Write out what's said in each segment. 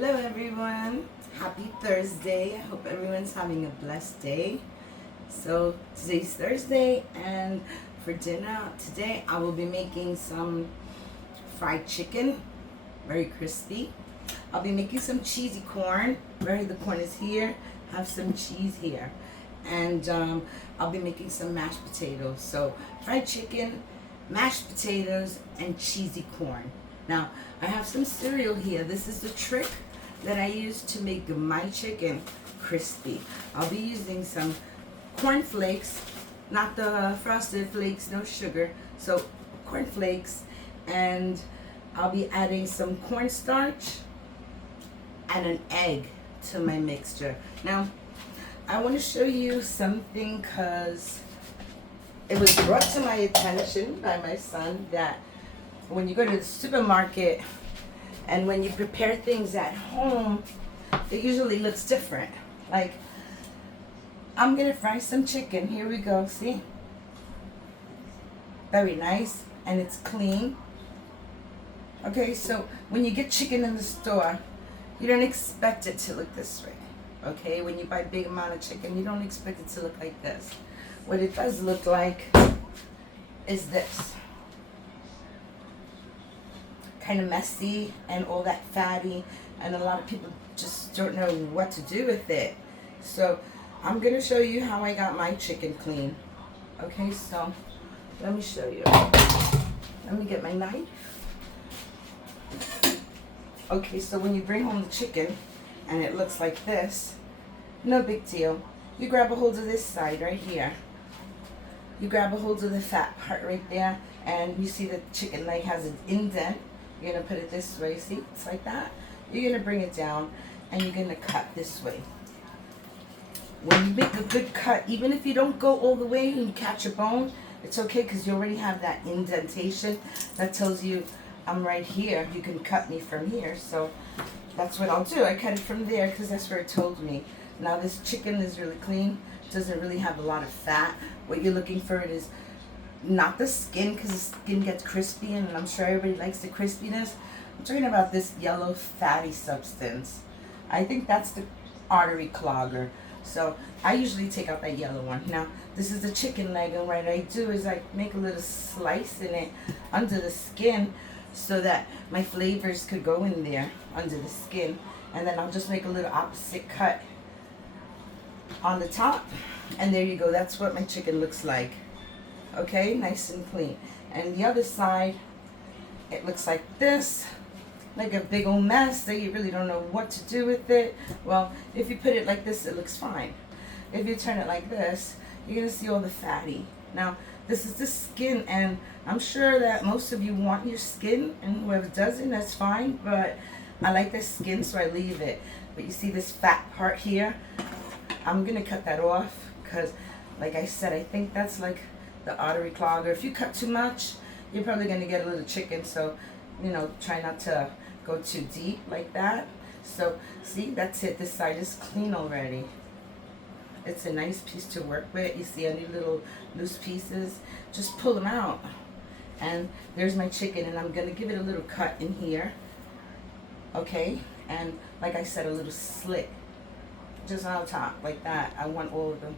Hello everyone, happy Thursday. I hope everyone's having a blessed day. So today's Thursday, and for dinner today I will be making some fried chicken, very crispy. I'll be making some cheesy corn. The corn is here, have some cheese here. And I'll be making some mashed potatoes. So fried chicken, mashed potatoes, and cheesy corn. Now, I have some cereal here. This is the trick that I use to make my chicken crispy. I'll be using some corn flakes, not the frosted flakes, no sugar. So corn flakes, and I'll be adding some cornstarch and an egg to my mixture. Now, I want to show you something because it was brought to my attention by my son that when you go to the supermarket and when you prepare things at home, it usually looks different. Like, I'm gonna fry some chicken. Here we go, see? Very nice, and it's clean. Okay, so when you get chicken in the store, you don't expect it to look this way. Okay, when you buy a big amount of chicken, you don't expect it to look like this. What it does look like is this. Kind of messy and all that fatty, and a lot of people just don't know what to do with it. So I'm gonna show you how I got my chicken clean. Okay, so let me show you. Let me get my knife. Okay, so when you bring home the chicken and it looks like this, no big deal. You grab a hold of this side right here. You grab a hold of the fat part right there, and you see the chicken leg has an indent. You're gonna put it this way, see? It's like that. You're gonna bring it down and you're gonna cut this way. When you make a good cut, even if you don't go all the way and you catch a bone, it's okay because you already have that indentation that tells you I'm right here. You can cut me from here. So that's what I'll do. I cut it from there because that's where it told me. Now this chicken is really clean. It doesn't really have a lot of fat. What you're looking for is not the skin, because the skin gets crispy and I'm sure everybody likes the crispiness. I'm talking about this yellow fatty substance. I think that's the artery clogger. So I usually take out that yellow one. Now this is the chicken leg, and what I do is I make a little slice in it under the skin so that my flavors could go in there under the skin, and then I'll just make a little opposite cut on the top, and there you go. That's what my chicken looks like. Okay, nice and clean. And the other side, it looks like this, like a big old mess that you really don't know what to do with it. Well, if you put it like this, it looks fine. If you turn it like this, you're gonna see all the fatty. Now, this is the skin, and I'm sure that most of you want your skin, and whoever doesn't, that's fine, but I like the skin, so I leave it. But you see this fat part here? I'm gonna cut that off because, like I said, I think that's like the artery clogger. If you cut too much, you're probably going to get a little chicken, so try not to go too deep like that. So see, that's it. This side is clean already. It's a nice piece to work with. You see any little loose pieces, just pull them out. And there's my chicken, and I'm going to give it a little cut in here. Okay, and like I said, a little slit just on top like that. I want all of the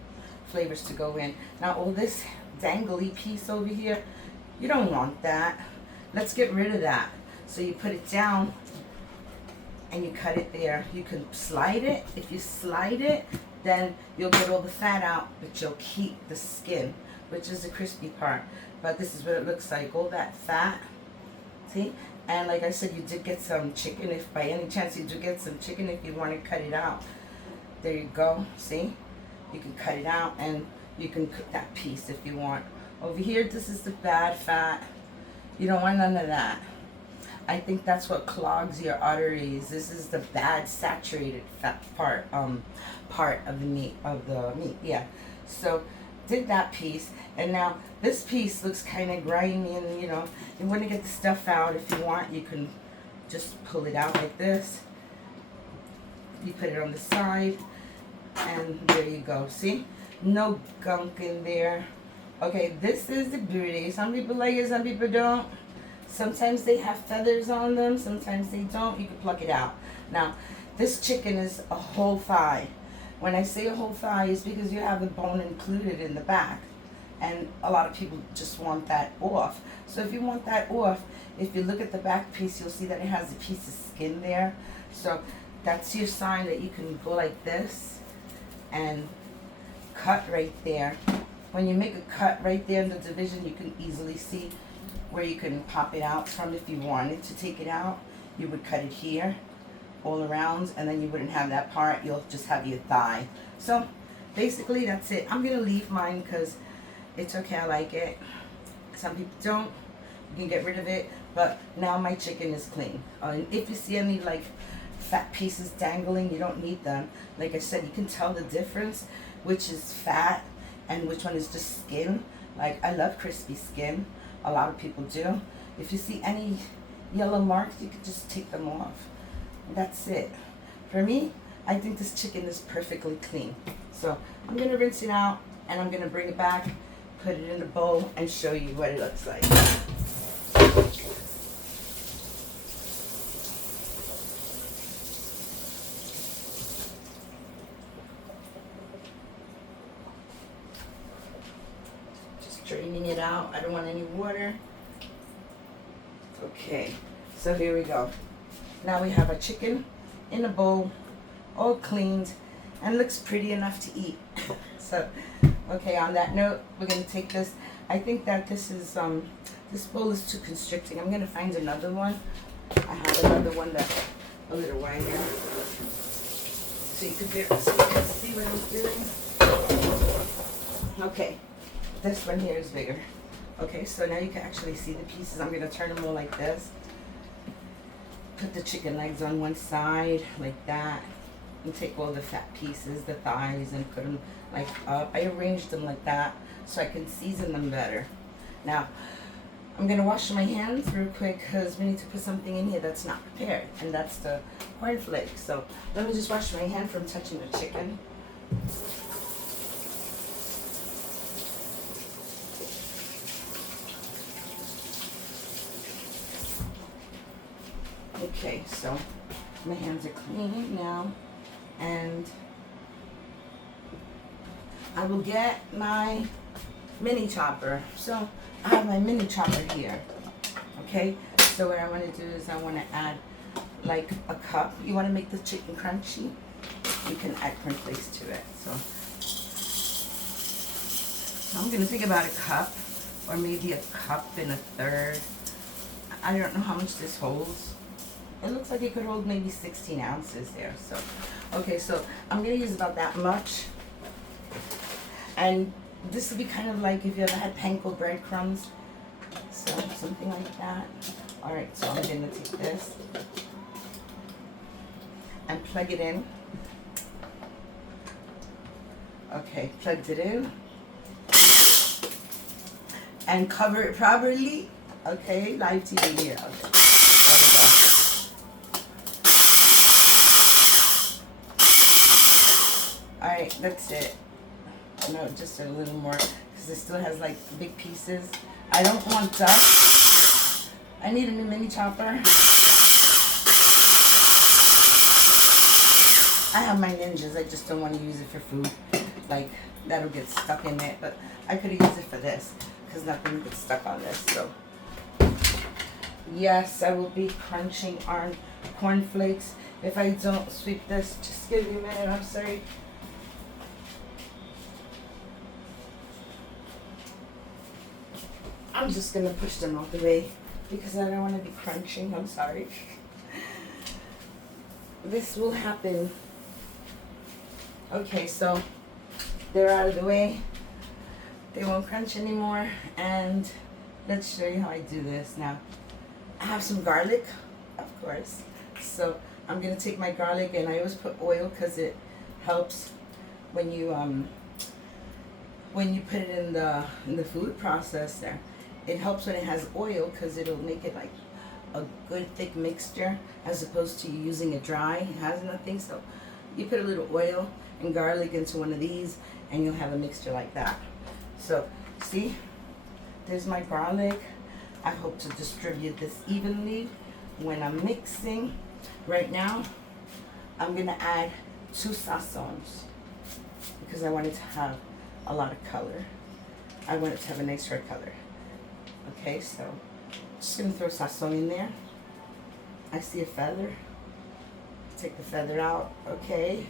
flavors to go in. Now all this dangly piece over here, you don't want that. Let's get rid of that. So you put it down and you cut it there. You can slide it. If you slide it, then you'll get all the fat out, but you'll keep the skin, which is the crispy part. But this is what it looks like, all that fat. See? And like I said, you did get some chicken. If by any chance you do get some chicken, if you want to cut it out, there you go. See? You can cut it out and you can cook that piece if you want. Over here, this is the bad fat. You don't want none of that. I think that's what clogs your arteries. This is the bad saturated fat part of the meat, yeah. So did that piece, and now this piece looks kind of grimy, and you want to get the stuff out. If you want, you can just pull it out like this. You put it on the side, and there you go. See? No gunk in there. Okay, this is the beauty. Some people like it, some people don't. Sometimes they have feathers on them, sometimes they don't. You can pluck it out. Now, this chicken is a whole thigh. When I say a whole thigh, it's because you have the bone included in the back. And a lot of people just want that off. So if you want that off, if you look at the back piece, you'll see that it has a piece of skin there. So that's your sign that you can go like this and cut right there. When you make a cut right there in the division, you can easily see where you can pop it out from. If you wanted to take it out, you would cut it here all around, and then you wouldn't have that part. You'll just have your thigh. So basically that's it. I'm gonna leave mine because it's okay, I like it. Some people don't. You can get rid of it, but now my chicken is clean. And if you see any like fat pieces dangling, you don't need them. Like I said, you can tell the difference, which is fat and which one is just skin. Like, I love crispy skin. A lot of people do. If you see any yellow marks, you can just take them off. That's it. For me, I think this chicken is perfectly clean. So I'm gonna rinse it out and I'm gonna bring it back, put it in a bowl, and show you what it looks like. Just draining it out. I don't want any water. Okay, so here we go. Now we have a chicken in a bowl, all cleaned, and looks pretty enough to eat. So, okay, on that note, we're gonna take this. I think that this is, this bowl is too constricting. I'm gonna find another one. I have another one that's a little wider. So you can see what I'm doing. Okay, this one here is bigger. Okay, so now you can actually see the pieces. I'm gonna turn them all like this. Put the chicken legs on one side like that, and take all the fat pieces, the thighs, and put them like up. I arranged them like that so I can season them better. Now, I'm gonna wash my hands real quick because we need to put something in here that's not prepared, and that's the cornflakes. So let me just wash my hand from touching the chicken. Okay, so my hands are clean now, and I will get my mini chopper. So I have my mini chopper here. Okay, so what I want to do is I want to add like a cup. You want to make the chicken crunchy, you can add cornflakes to it. So I'm going to think about a cup, or maybe a cup and a third. I don't know how much this holds. It looks like it could hold maybe 16 ounces there. So, okay, so I'm gonna use about that much. And this would be kind of like if you ever had panko breadcrumbs. So, something like that. All right, so I'm gonna take this and plug it in. Okay, plugged it in. And cover it properly. Okay, live TV here. Okay, there we go. Alright, that's it. No, just a little more, because it still has like big pieces. I don't want dust. I need a new mini chopper. I have my Ninjas, I just don't want to use it for food. Like, that'll get stuck in it, but I could use it for this, because nothing gets stuck on this, so. Yes, I will be crunching on cornflakes. If I don't sweep this, just give me a minute, I'm sorry. I'm just gonna push them out the way because I don't want to be crunching. I'm sorry. This will happen. Okay, so they're out of the way. They won't crunch anymore. And let's show you how I do this now. I have some garlic, of course. So I'm gonna take my garlic, and I always put oil because it helps when you put it in the food processor. It helps when it has oil because it'll make it like a good thick mixture as opposed to using it dry. It has nothing, so you put a little oil and garlic into one of these and you'll have a mixture like that. So see, there's my garlic. I hope to distribute this evenly when I'm mixing. Right now, I'm gonna add 2 sazons because I want it to have a lot of color. I want it to have a nice red color. Okay, so just gonna throw sazon in there. I see a feather. Take the feather out. Okay,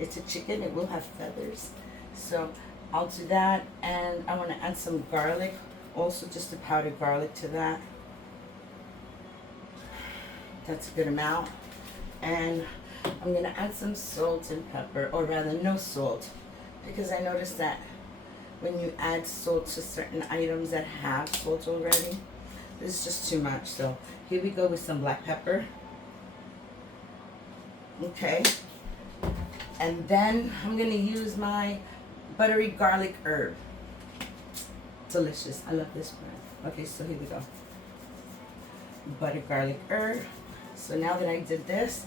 it's a chicken, it will have feathers. So I'll do that, and I want to add some garlic, also just a powdered garlic to that. That's a good amount. And I'm going to add some salt and pepper, or rather no salt, because I noticed that when you add salt to certain items that have salt already, it's just too much. So here we go with some black pepper. Okay. And then I'm going to use my buttery garlic herb. Delicious. I love this brand. Okay, so here we go. Buttered garlic herb. So now that I did this,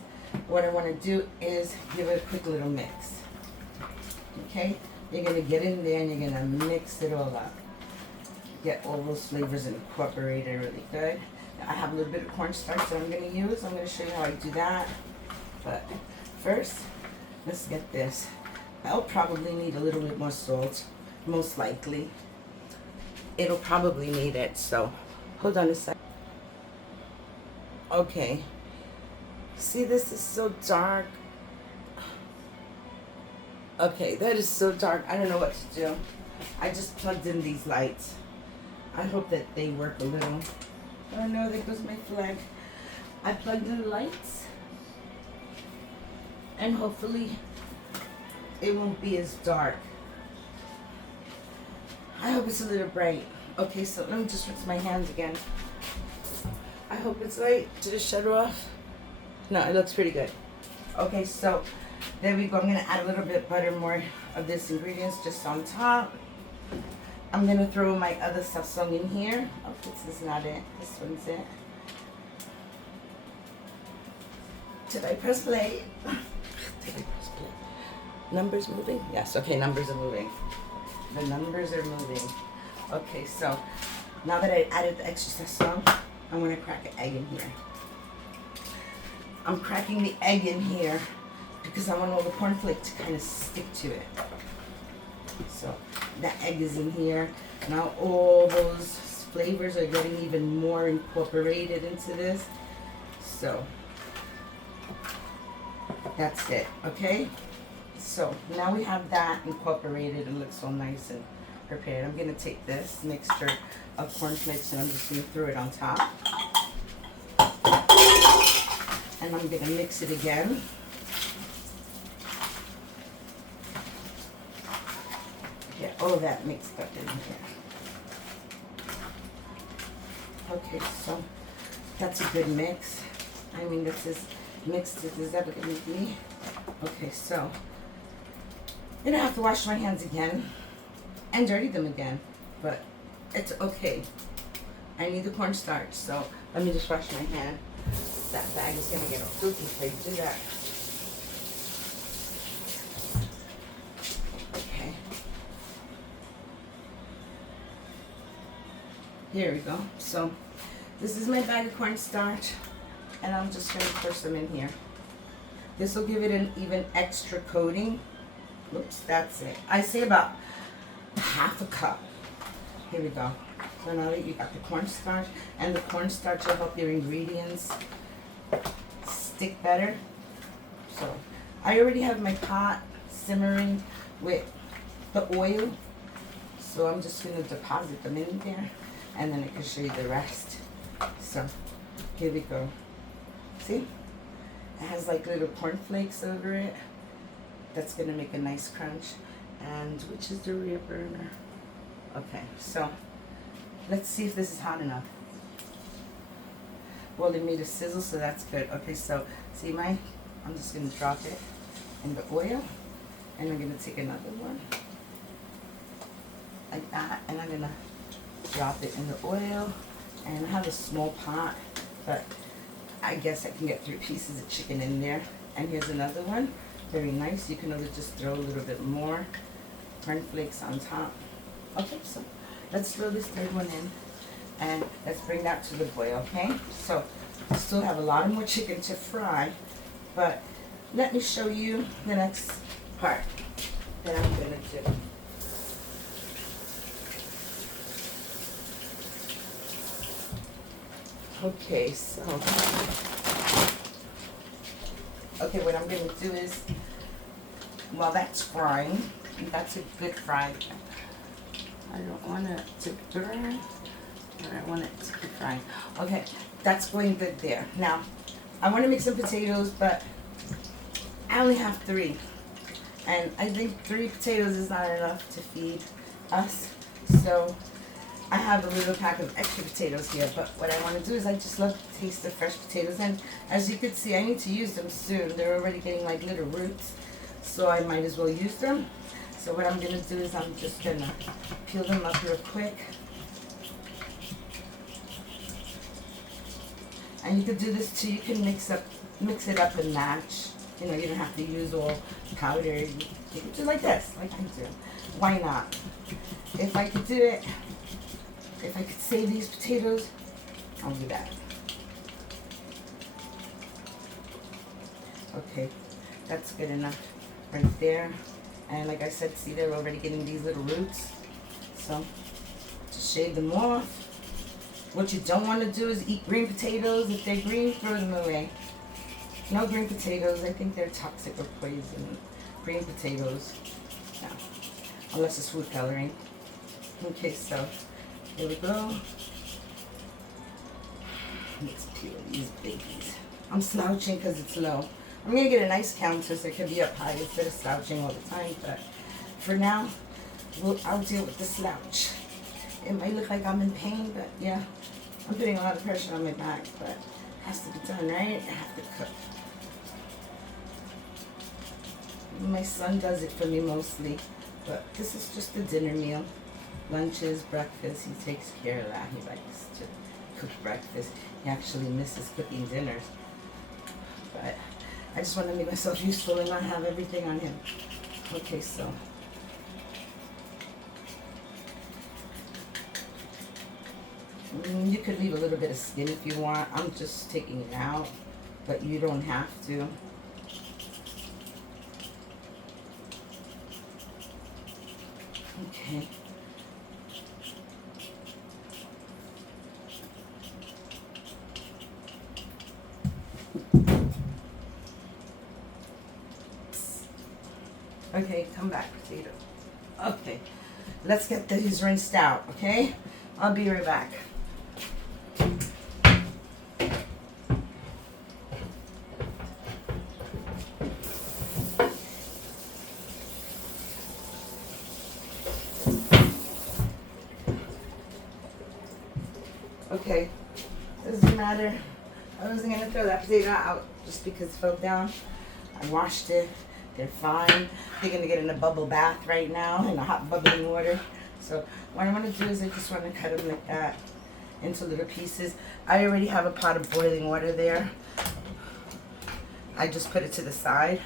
what I want to do is give it a quick little mix. Okay? You're going to get in there and you're going to mix it all up. Get all those flavors incorporated really good. Now I have a little bit of cornstarch that I'm going to use. I'm going to show you how I do that. But first, let's get this. I'll probably need a little bit more salt, most likely. It'll probably need it, so hold on a sec. Okay. See, this is so dark. Okay, that is so dark. I don't know what to do. I just plugged in these lights. I hope that they work a little. Oh no, there goes my flag. I plugged in the lights. And hopefully it won't be as dark. I hope it's a little bright. Okay, so let me just rinse my hands again. I hope it's light. Did it shut off? No, it looks pretty good. Okay, so there we go. I'm gonna add a little bit butter more of this ingredients just on top. I'm gonna throw my other sazon in here. Oh, this is not it. This one's it. Did I press play? Did I press play? Numbers moving? Yes, okay, numbers are moving. The numbers are moving. Okay, so now that I added the extra sazon, I'm gonna crack an egg in here. I'm cracking the egg in here because I want all the cornflakes to kind of stick to it. So that egg is in here. Now all those flavors are getting even more incorporated into this. So that's it, okay? So now we have that incorporated. It looks so nice and prepared. I'm gonna take this mixture of cornflakes and I'm just gonna throw it on top. And I'm gonna mix it again. Get all of that mixed up in here. Okay, so that's a good mix. I mean, this is mixed as is ever gonna be. Okay, so I'm gonna have to wash my hands again and dirty them again, but it's okay. I need the cornstarch, so let me just wash my hand. That bag is gonna get all filthy if I do that. Okay. Here we go. So this is my bag of cornstarch, and I'm just gonna pour some in here. This will give it an even extra coating. Oops, that's it. I say about half a cup. Here we go. So now that you got the cornstarch, and the cornstarch will help your ingredients stick better. So I already have my pot simmering with the oil. So I'm just gonna deposit them in there, and then I can show you the rest. So here we go. See? It has like little cornflakes over it. That's gonna make a nice crunch. And which is the rear burner? Okay, so let's see if this is hot enough. Well, it made a sizzle, so that's good. Okay, so see I'm just gonna drop it in the oil, and I'm gonna take another one like that, and I'm gonna drop it in the oil. And I have a small pot, but I guess I can get 3 pieces of chicken in there. And here's another one, very nice. You can always just throw a little bit more cornflakes on top. Okay, so let's throw this third one in, and let's bring that to the boil, okay? So I still have a lot more chicken to fry, but let me show you the next part that I'm gonna do. Okay, so, okay, what I'm gonna do is, while that's frying, that's a good fry. I don't want it to burn, but I want it to be frying. Okay, that's going good there. Now, I want to make some potatoes, but I only have 3. And I think 3 potatoes is not enough to feed us. So I have a little pack of extra potatoes here, but what I want to do is I just love the taste of fresh potatoes. And as you can see, I need to use them soon. They're already getting like little roots, so I might as well use them. So what I'm going to do is I'm just going to peel them up real quick. And you could do this too. You can mix it up and match. You know, you don't have to use all powder. You can do like this, like I do. Why not? If I could do it, if I could save these potatoes, I'll do that. Okay, that's good enough right there. And like I said, see, they're already getting these little roots. So just shave them off. What you don't want to do is eat green potatoes. If they're green, throw them away. No green potatoes. I think they're toxic or poison. Green potatoes. No. Unless it's food coloring. Okay, so here we go. Let's peel these babies. I'm slouching because it's low. I'm going to get a nice counter so it can be up high instead of slouching all the time. But for now, I'll deal with the slouch. It might look like I'm in pain, but yeah. I'm putting a lot of pressure on my back, but it has to be done, right? I have to cook. My son does it for me mostly, but this is just a dinner meal. Lunches, breakfast, he takes care of that. He likes to cook breakfast. He actually misses cooking dinners. But I just want to make myself useful and not have everything on him. Okay, so. You could leave a little bit of skin if you want. I'm just taking it out, but you don't have to. Okay. Okay, come back, potato. Okay, let's get these rinsed out, okay? I'll be right back. Okay, doesn't matter. I wasn't gonna throw that potato out just because it fell down. I washed it. They're fine. They're gonna get in a bubble bath right now in a hot bubbling water. So what I'm gonna do is I just want to cut them like that into little pieces. I already have a pot of boiling water there. I just put it to the side.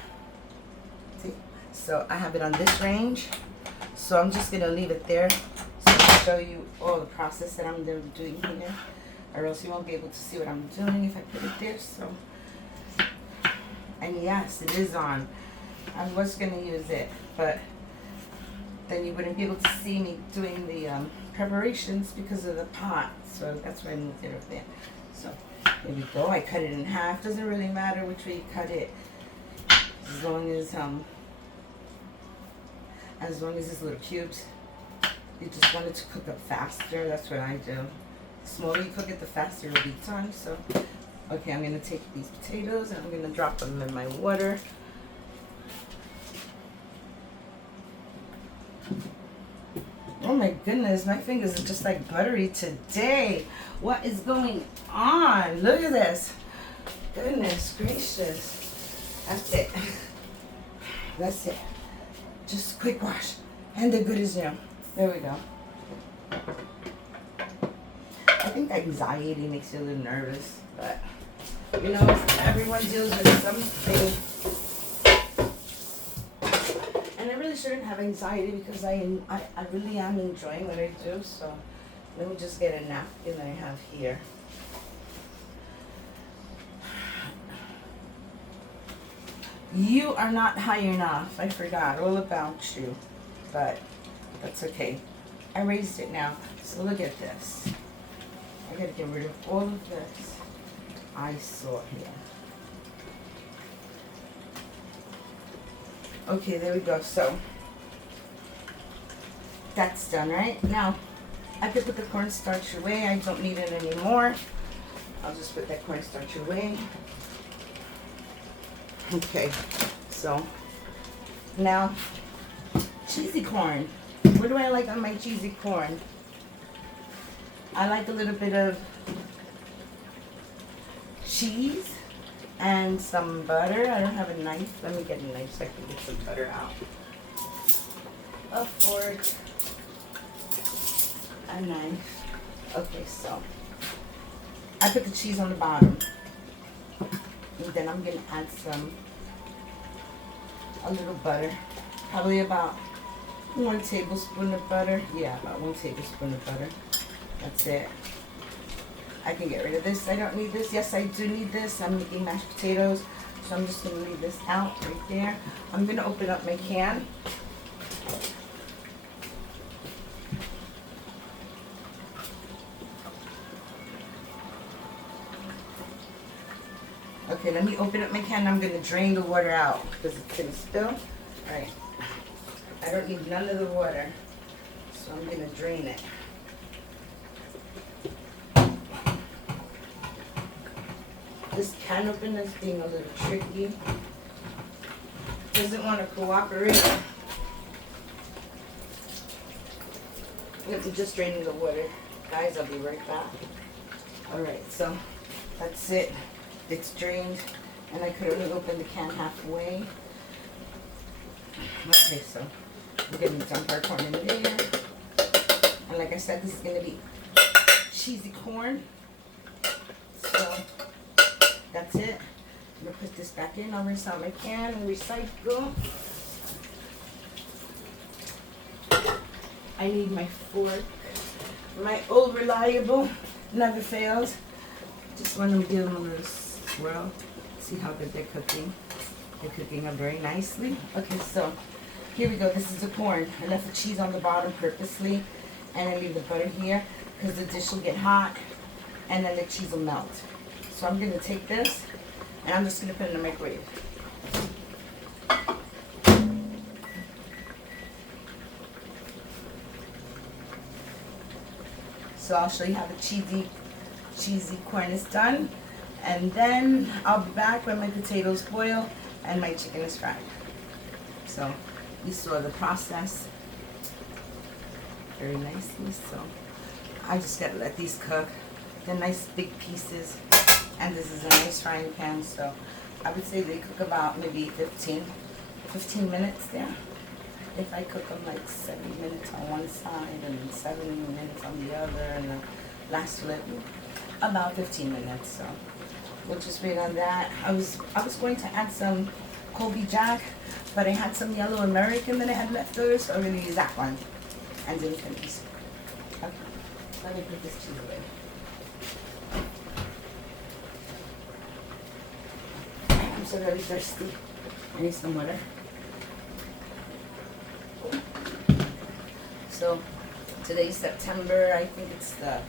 See? So I have it on this range. So I'm just gonna leave it there so I can show you all the process that I'm doing here, or else you won't be able to see what I'm doing if I put it there. So, and yes, it is on. I was gonna use it, but then you wouldn't be able to see me doing the preparations because of the pot. So that's why I moved it up there. So there we go. I cut it in half. Doesn't really matter which way you cut it, as long as it's little cubes. You just want it to cook up faster. That's what I do. The smaller you cook it, the faster it'll be done. So, okay, I'm gonna take these potatoes and I'm gonna drop them in my water. Oh my goodness, my fingers are just like buttery today. What is going on? Look at this. Goodness gracious. That's it. That's it. Just quick wash. And they're good as new. There we go. I think anxiety makes you a little nervous, but you know, everyone deals with something. And I really shouldn't have anxiety because I really am enjoying what I do. So let me just get a napkin I have here. You are not high enough. I forgot all about you, but that's okay. I raised it now. So look at this. I gotta get rid of all of this eyesore here. Okay, there we go. So that's done, right? Now I could put the cornstarch away. I don't need it anymore. I'll just put that cornstarch away. Okay, so now cheesy corn. What do I like on my cheesy corn? I like a little bit of cheese and some butter. I don't have a knife. Let me get a knife so I can get some butter out. A fork, a knife. Okay, so I put the cheese on the bottom. And then I'm gonna add a little butter. Probably about 1 tablespoon of butter. Yeah, about 1 tablespoon of butter. That's it. I can get rid of this. I don't need this. Yes, I do need this. I'm making mashed potatoes, so I'm just gonna leave this out right there. I'm gonna open up my can. Okay, let me open up my can. I'm gonna drain the water out because it's gonna spill. All right. I don't need none of the water, so I'm gonna drain it. This can opener is being a little tricky. Doesn't want to cooperate. I'm just draining the water. Guys, I'll be right back. Alright, so that's it. It's drained, and I could only open the can halfway. Okay, so we're going to dump our corn in there. And like I said, this is going to be cheesy corn. So that's it. I'm going to put this back in. I'll rinse out my can and recycle. I need my fork. My old reliable, never fails. Just want to give them a little swirl. See how good they're cooking. They're cooking up very nicely. Okay, so here we go. This is the corn. I left the cheese on the bottom purposely, and I leave the butter here because the dish will get hot and then the cheese will melt. So I'm going to take this and I'm just going to put it in the microwave. So I'll show you how the cheesy corn is done, and then I'll be back when my potatoes boil and my chicken is fried. So you saw the process very nicely. So I just gotta let these cook. They're nice big pieces, and this is a nice frying pan, so I would say they cook about maybe 15 minutes there. If I cook them like 7 minutes on one side and 7 minutes on the other, and the last flip, about 15 minutes. So we'll just wait on that. I was going to add some Colby Jack, but I had some Yellow American that I had left over, so I'm going to use that one and then finish. Okay, let me put this cheese away. I'm so very thirsty. I need some water. So today's September, I think it's the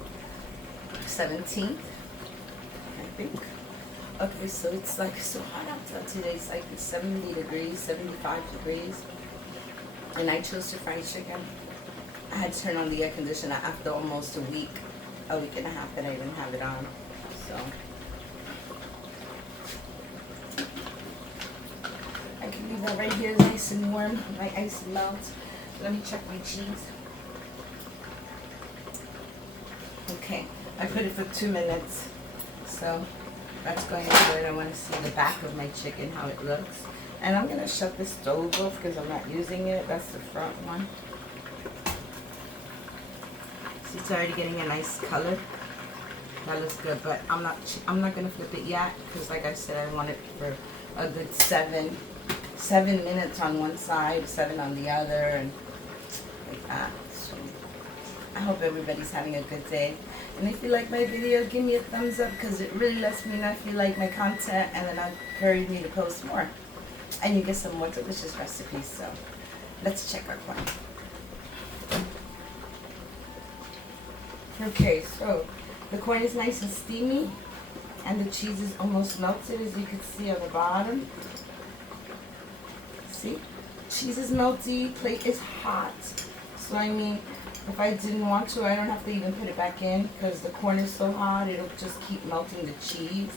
17th, I think. Okay, so it's like so hot outside today. It's like 70 degrees, 75 degrees. And I chose to fry chicken. I had to turn on the air conditioner after almost a week and a half that I didn't have it on. So I can leave that right here nice and warm. My ice melts. Let me check my cheese. Okay, I put it for 2 minutes, so that's going good. I want to see the back of my chicken, how it looks. And I'm going to shut the stove off because I'm not using it. That's the front one. See, it's already getting a nice color. That looks good, but I'm not going to flip it yet because, like I said, I want it for a good 7 minutes on one side, 7 on the other, and like that. So I hope everybody's having a good day. And if you like my video, give me a thumbs up because it really lets me know if you like my content, and then I'll encourage me to post more. and you get some more delicious recipes. So let's check our corn. Okay, so the corn is nice and steamy, and the cheese is almost melted, as you can see on the bottom. See? Cheese is melty, plate is hot. So I mean, if I didn't want to, I don't have to even put it back in, because the corn is so hot, it'll just keep melting the cheese.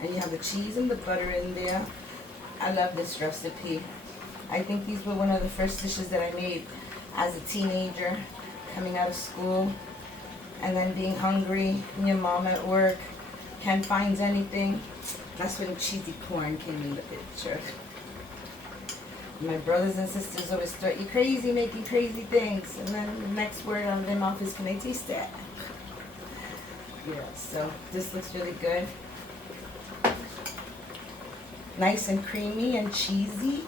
And you have the cheese and the butter in there. I love this recipe. I think these were one of the first dishes that I made as a teenager, coming out of school, and then being hungry, your mom at work, can't find anything. That's when cheesy corn came in the picture. My brothers and sisters always thought, you're crazy making crazy things. And then the next word out of their mouth is, can I taste that? Yeah, so this looks really good. Nice and creamy and cheesy.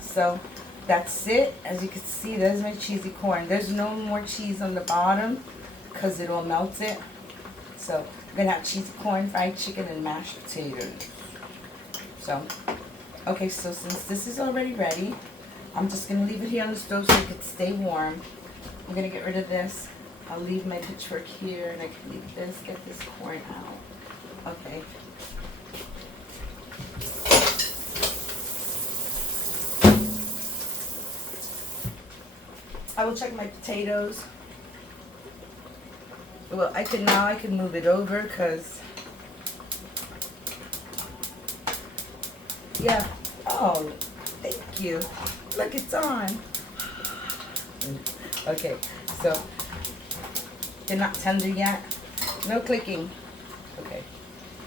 So that's it. As you can see, there's my cheesy corn. There's no more cheese on the bottom because it all melted. So we're going to have cheesy corn, fried chicken, and mashed potatoes. So, okay, so since this is already ready, I'm just going to leave it here on the stove so it can stay warm. I'm going to get rid of this. I'll leave my pitchfork here, and I can leave this, get this corn out. Okay. I will check my potatoes. Well, I can move it over, because, yeah. Oh, thank you. Look, it's on. Okay, so they're not tender yet. No clicking. Okay,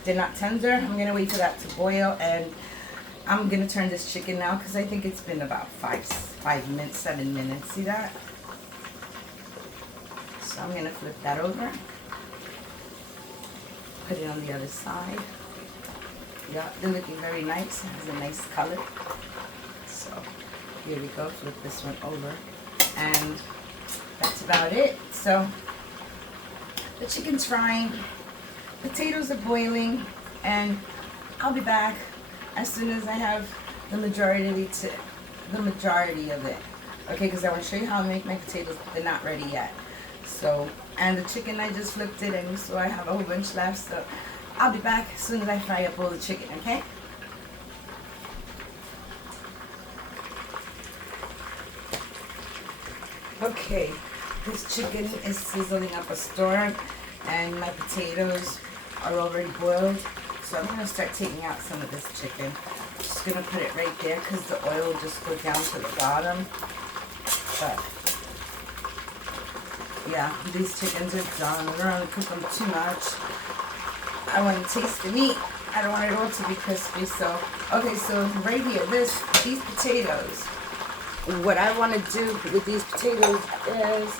they're not tender. I'm gonna wait for that to boil, and I'm gonna turn this chicken now, because I think it's been about 7 minutes. See that? So I'm gonna flip that over. Put it on the other side. Yeah, they're looking very nice. It has a nice color. So here we go. Flip this one over, and that's about it. So the chicken's frying, potatoes are boiling, and I'll be back as soon as I have the majority of it. Okay, because I want to show you how I make my potatoes, but they're not ready yet. So, and the chicken, I just flipped it, and so I have a whole bunch left. So I'll be back as soon as I fry up all the chicken, okay? Okay, this chicken is sizzling up a storm, and my potatoes are already boiled. So I'm going to start taking out some of this chicken. I'm just going to put it right there, because the oil will just go down to the bottom. But yeah, these chickens are done. I don't want to cook them too much. I want to taste the meat. I don't want it all to be crispy. So, okay, so right here, these potatoes. What I want to do with these potatoes is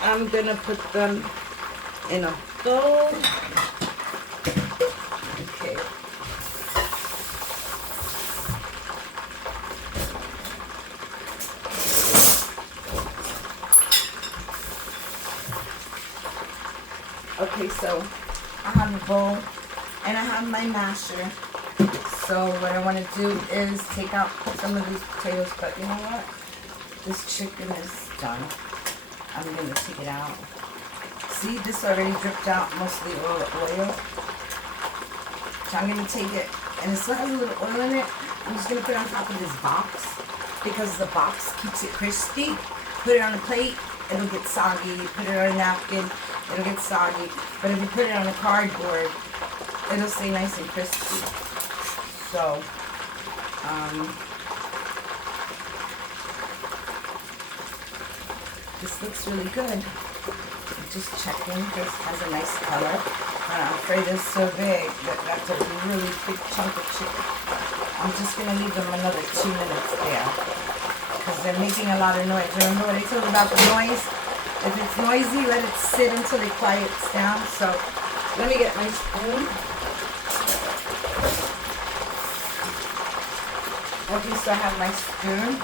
I'm going to put them in a bowl. Okay. Okay, so I have a bowl and I have my masher. So what I want to do is take out some of these potatoes, but you know what? This chicken is done. I'm going to take it out. See, this already dripped out mostly all the oil. So I'm going to take it, and it still has a little oil in it. I'm just going to put it on top of this box, because the box keeps it crispy. Put it on a plate, it'll get soggy. Put it on a napkin, it'll get soggy. But if you put it on a cardboard, it'll stay nice and crispy. So, this looks really good. I'm just checking. This has a nice color. And I'm afraid it's so big that that's a really big chunk of chicken. I'm just going to leave them another 2 minutes there, because they're making a lot of noise. Remember what I told you about the noise? If it's noisy, let it sit until it quiets down. So let me get my spoon. Okay, so I have my spoon.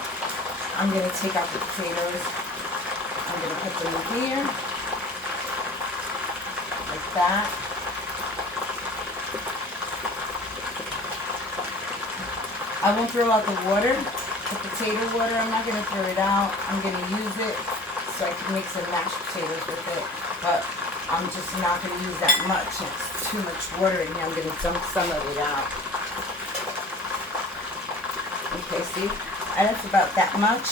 I'm going to take out the potatoes. I'm going to put them in here, like that. I won't throw out the water, the potato water. I'm not going to throw it out. I'm going to use it so I can make some mashed potatoes with it. But I'm just not going to use that much. It's too much water in here. I'm going to dump some of it out. Okay, see? That's about that much.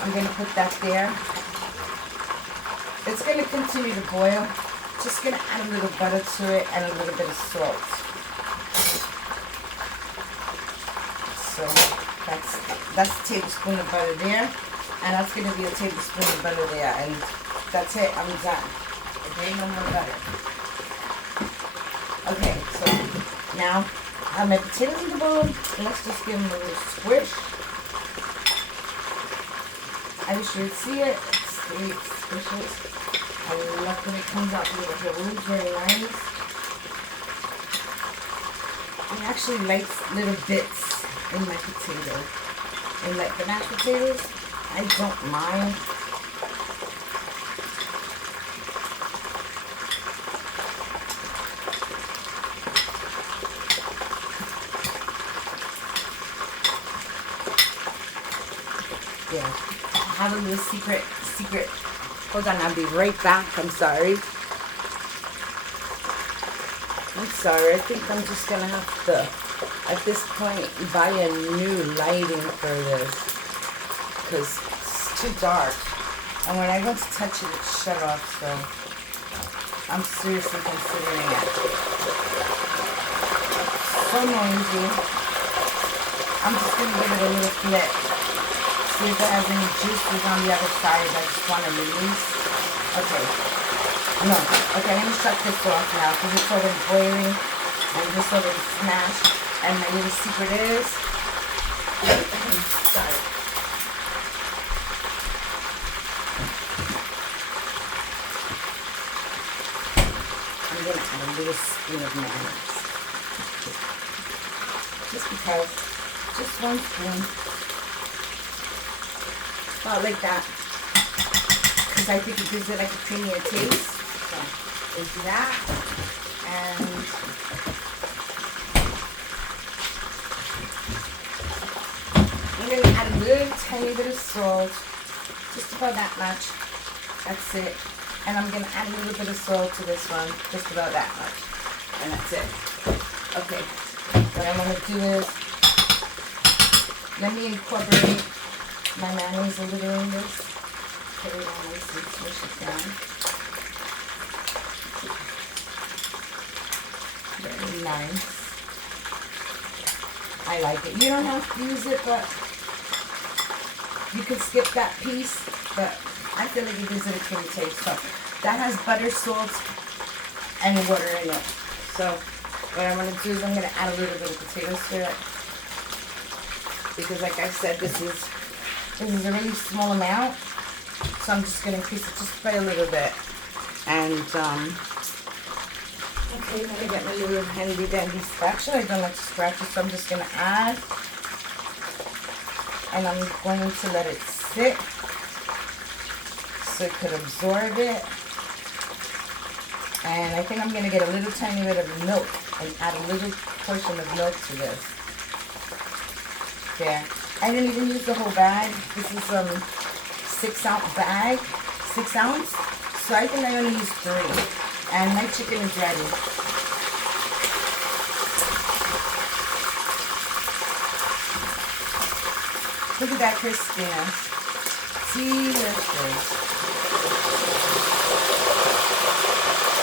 I'm going to put that there. It's going to continue to boil. Just going to add a little butter to it and a little bit of salt. So that's a tablespoon of butter there. And that's going to be a tablespoon of butter there. And that's it. I'm done. Okay, no more butter. Okay, so now I have my potatoes in the bowl. Let's just give them a little squish. I wish you would see it. It's squishes. I love when it comes out with the holes, very nice. I actually like little bits in my potato. And like the mashed potatoes, I don't mind. Yeah, I have a little secret. Hold on, I'll be right back. I'm sorry. I think I'm just gonna have to, at this point, buy a new lighting for this because it's too dark. And when I went to touch it, it shut off. So I'm seriously considering it. So noisy. I'm just gonna give it a little flip. See if it has any juices on the other side I just want to release. Okay. No. Okay, I'm going to shut this off now because it's already boiling and this already smashed. And my little secret is... Sorry. I'm going to add a little spoon of mayonnaise. Just because. Just one spoon. About like that, because I think it gives it like a creamier taste. So there's that, and I'm gonna add a little tiny bit of salt, just about that much. That's it. And I'm gonna add a little bit of salt to this one, just about that much, and that's it. Okay. What I'm gonna do is let me incorporate my mayonnaise a little in this. Put it on nice and swish it down. Very nice. I like it. You don't have to use it, but you can skip that piece. But I feel like it gives it a pretty taste. So that has butter, salt, and water in it. So what I'm going to do is I'm going to add a little bit of potato syrup. Because like I said, this is a really small amount, so I'm just going to increase it just by a little bit. And, okay, I'm going to get my little handy dandy spatula. I don't like to scratch it, so I'm just going to add. And I'm going to let it sit so it could absorb it. And I think I'm going to get a little tiny bit of milk and add a little portion of milk to this. There. I didn't even use the whole bag. This is 6-ounce bag, 6 ounce. So I think I only used 3. And my chicken is ready. Look at that crispiness. Delicious.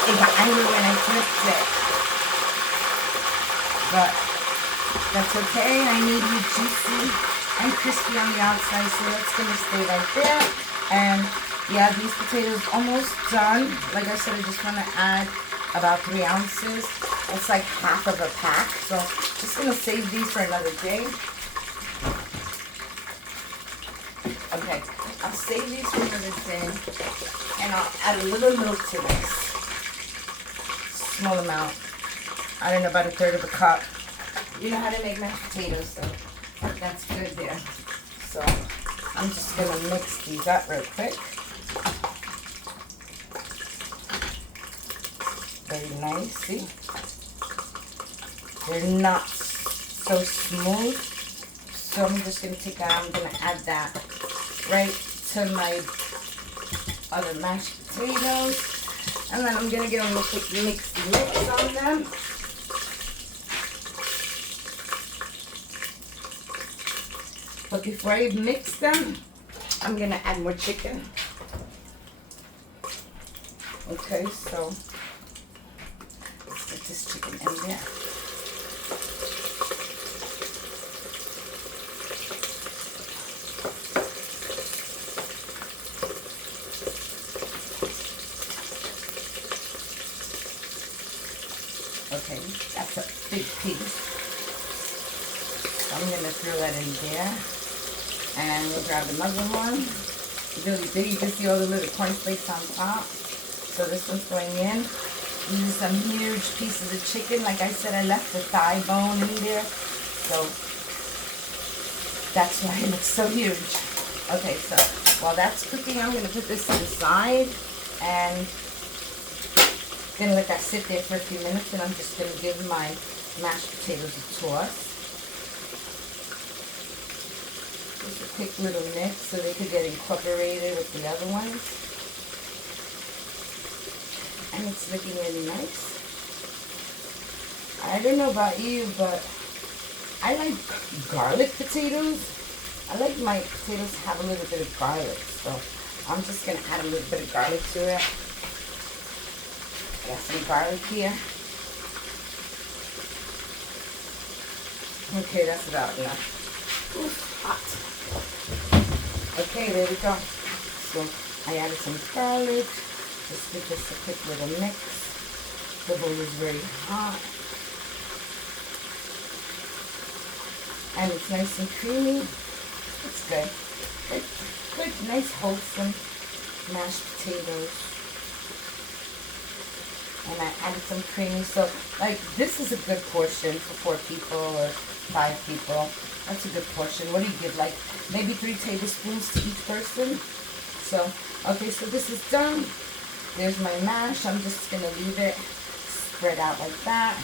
It got angry when I flipped it. But that's okay. I need you juicy and crispy on the outside, so it's going to stay right there. And yeah, these potatoes almost done. Like I said, I just want to add about 3 ounces. It's like half of a pack. So just going to save these for another day. Okay, I'll save these for another day. And I'll add a little milk to this. Small amount. I don't know, about 1/3 of a cup. You know how to make mashed potatoes, so that's good there. So I'm just going to mix these up real quick. Very nice, see? They're not so smooth. So I'm just going to take out, I'm going to add that right to my other mashed potatoes. And then I'm going to get a little quick mix on them. But before I mix them, I'm going to add more chicken. Okay, so let's get this chicken in there. Okay, that's a big piece. So I'm going to throw that in there. And we'll grab another one. Really big. You can see all the little cornflakes on top. So this one's going in. These are some huge pieces of chicken. Like I said, I left the thigh bone in there. So that's why it looks so huge. Okay, so while that's cooking, I'm going to put this to the side. And then let that sit there for a few minutes. And I'm just going to give my mashed potatoes a toss. Just a quick little mix so they could get incorporated with the other ones. And it's looking really nice. I don't know about you, but I like garlic potatoes. I like my potatoes to have a little bit of garlic. So I'm just going to add a little bit of garlic to it. Got some garlic here. Okay, that's about enough. Oof, hot. Okay, there we go. So I added some garlic. Just give this a quick little mix. The bowl is very hot. And it's nice and creamy. It's good. Good, good, nice, wholesome mashed potatoes. And I added some creamy. So, like, this is a good portion for 4 people or 5 people. That's a good portion. What do you give? Like, maybe 3 tablespoons to each person. So, okay, so this is done. There's my mash. I'm just going to leave it spread out like that.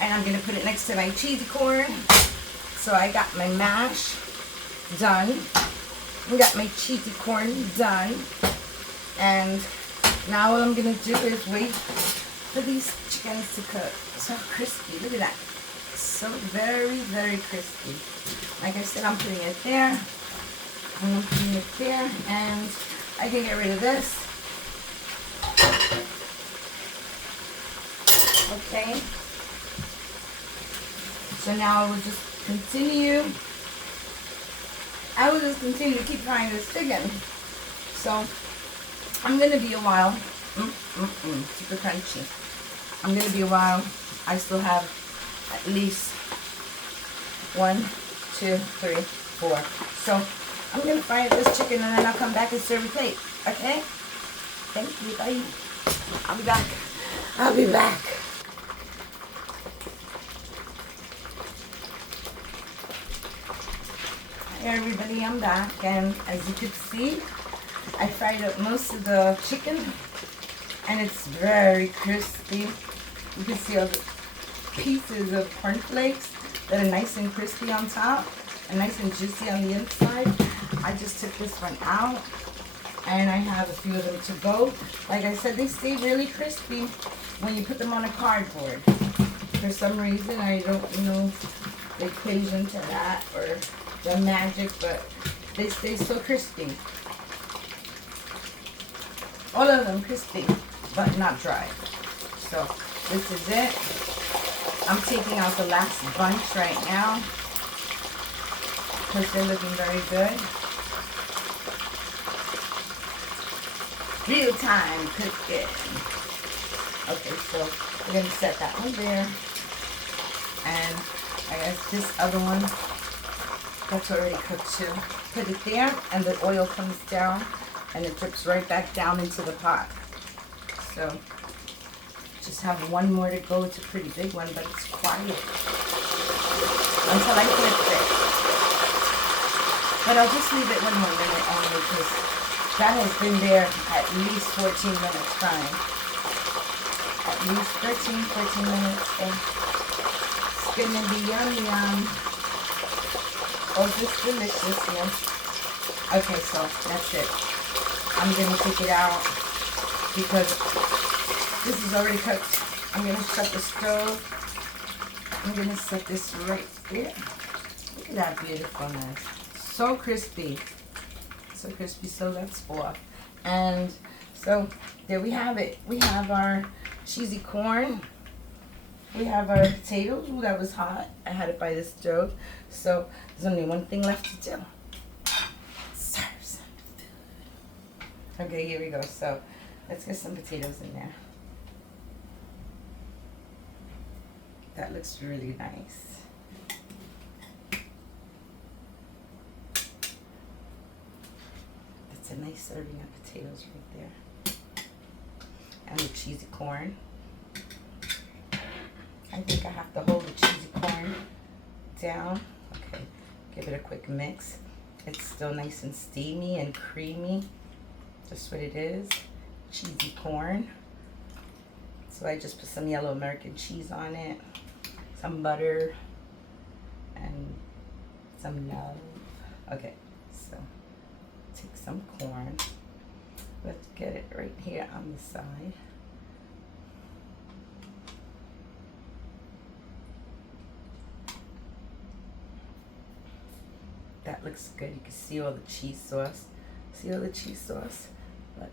And I'm going to put it next to my cheesy corn. So I got my mash done. I got my cheesy corn done. And now what I'm going to do is wait for these chickens to cook. So crispy. Look at that. So very, very crispy. Like I said, I'm putting it there. And I'm putting it there. And I can get rid of this. Okay. So now I will just continue. I will just continue to keep frying this chicken. So I'm going to be a while. Super crunchy. I'm going to be a while. I still have at least 1, 2, 3, 4. So I'm going to fry this chicken and then I'll come back and serve a plate. Okay? Thank you. Bye. I'll be back. I'll be back. Hi everybody, I'm back. And as you can see, I fried up most of the chicken and it's very crispy. You can see all the pieces of cornflakes that are nice and crispy on top and nice and juicy on the inside. I just took this one out and I have a few of them to go. Like I said, they stay really crispy when you put them on a cardboard. For some reason, I don't know the equation to that or the magic, but they stay so crispy. All of them crispy, but not dry. So this is it. I'm taking out the last bunch right now because they're looking very good. Real time cooking. Okay, so we're going to set that one there. And I guess this other one that's already cooked too. Put it there and the oil comes down and it drips right back down into the pot. So just have one more to go. It's a pretty big one, but it's quiet until I flip it. But I'll just leave it 1 more minute only because that has been there at least 14 minutes frying. At least 14 minutes. So It's gonna be yum yum. Oh, just deliciousness. Okay, so that's it. I'm gonna take it out because this is already cooked. I'm gonna shut the stove. I'm gonna set this right there. Look at that beautifulness. So crispy. So crispy, so let's off. And so there we have it. We have our cheesy corn. We have our potatoes. Ooh, that was hot. I had it by the stove. So there's only one thing left to do. Serve some food. Okay, here we go. So let's get some potatoes in there. That looks really nice. That's a nice serving of potatoes right there. And the cheesy corn. I think I have to hold the cheesy corn down. Okay, give it a quick mix. It's still nice and steamy and creamy. Just what it is. Cheesy corn. So I just put some yellow American cheese on it, some butter, and some love. Okay, so take some corn. Let's get it right here on the side. That looks good. You can see all the cheese sauce. See all the cheese sauce? Look.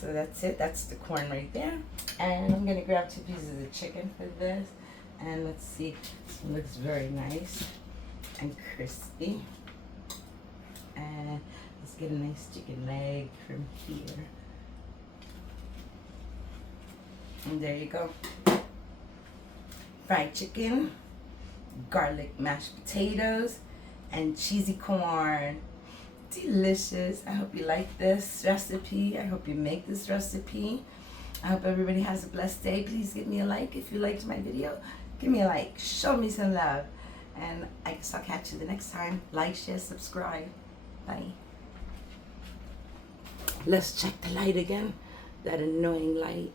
So that's it. That's the corn right there. And I'm going to grab 2 pieces of chicken for this. And let's see. This one looks very nice and crispy. And let's get a nice chicken leg from here. And there you go. Fried chicken, garlic mashed potatoes, and cheesy corn. Delicious. I hope you like this recipe. I hope you make this recipe. I hope everybody has a blessed day. Please give me a like if you liked my video. Give me a like. Show me some love. And I guess I'll catch you the next time. Like, share, subscribe. Bye. Let's check the light again. That annoying light.